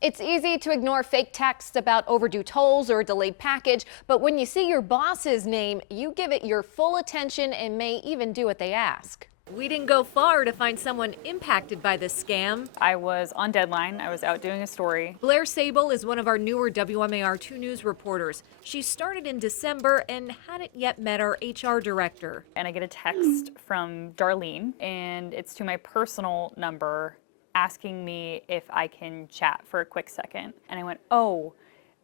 It's easy to ignore fake texts about overdue tolls or a delayed package, but when you see your boss's name, you give it your full attention and may even do what they ask. We didn't go far to find someone impacted by this scam. I was on deadline. I was out doing a story. Blair Sabol is one of our newer WMAR 2 News reporters. She started in December and hadn't yet met our HR director. And I get a text from Darlene, and it's to my personal number asking me if I can chat for a quick second. And I went, oh.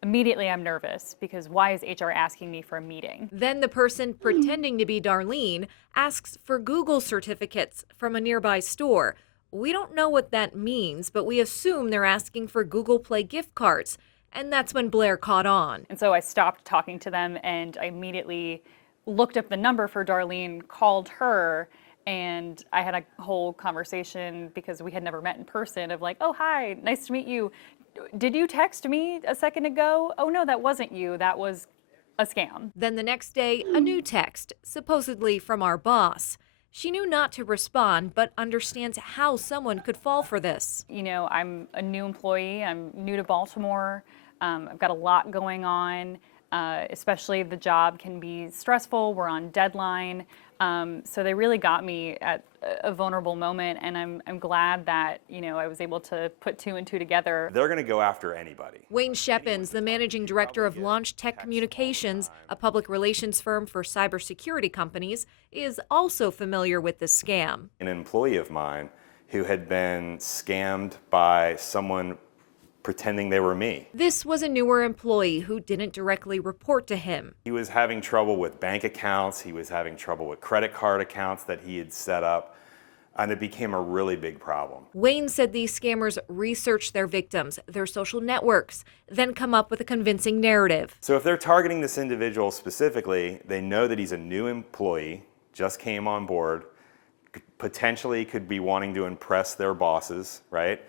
Immediately I'm nervous because why is HR asking me for a meeting? Then the person pretending to be Darlene asks for Google certificates from a nearby store. We don't know what that means, but we assume they're asking for Google Play gift cards. And that's when Blair caught on. And so I stopped talking to them and I immediately looked up the number for Darlene, called her, and I had a whole conversation because we had never met in person of like, oh, hi, nice to meet you. Did you text me a second ago? Oh, no, that wasn't you. That was a scam. Then the next day, a new text, supposedly from our boss. She knew not to respond, but understands how someone could fall for this. You know, I'm a new employee. I'm new to Baltimore. I've got a lot going on. Especially the job can be stressful. We're on deadline. So they really got me at a vulnerable moment, and I'm glad that, you know, I was able to put two and two together. They're going to go after anybody. Wayne Shepins, the managing director of Launch Tech Communications, a public relations firm for cybersecurity companies, is also familiar with the scam. An employee of mine who had been scammed by someone pretending they were me. This was a newer employee who didn't directly report to him. He was having trouble with bank accounts. He was having trouble with credit card accounts that he had set up, and it became a really big problem. Wayne said these scammers research their victims, their social networks, then come up with a convincing narrative. So if they're targeting this individual specifically, they know that he's a new employee, just came on board, potentially could be wanting to impress their bosses, right?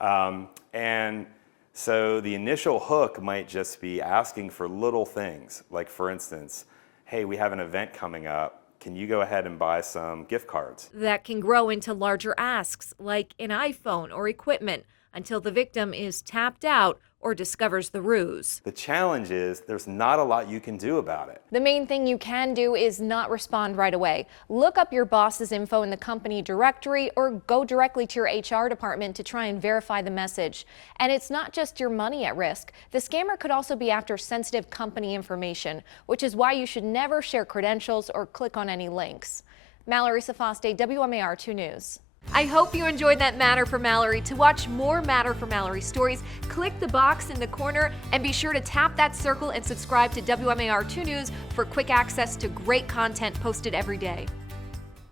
And so the initial hook might just be asking for little things, like for instance, hey, we have an event coming up. Can you go ahead and buy some gift cards? That can grow into larger asks, like an iPhone or equipment, until the victim is tapped out or discovers the ruse. The challenge is there's not a lot you can do about it. The main thing you can do is not respond right away. Look up your boss's info in the company directory or go directly to your HR department to try and verify the message. And it's not just your money at risk. The scammer could also be after sensitive company information, which is why you should never share credentials or click on any links. Mallory Safaste, WMAR 2 News. I hope you enjoyed that Matter for Mallory. To watch more Matter for Mallory stories, click the box in the corner and be sure to tap that circle and subscribe to WMAR 2 News for quick access to great content posted every day.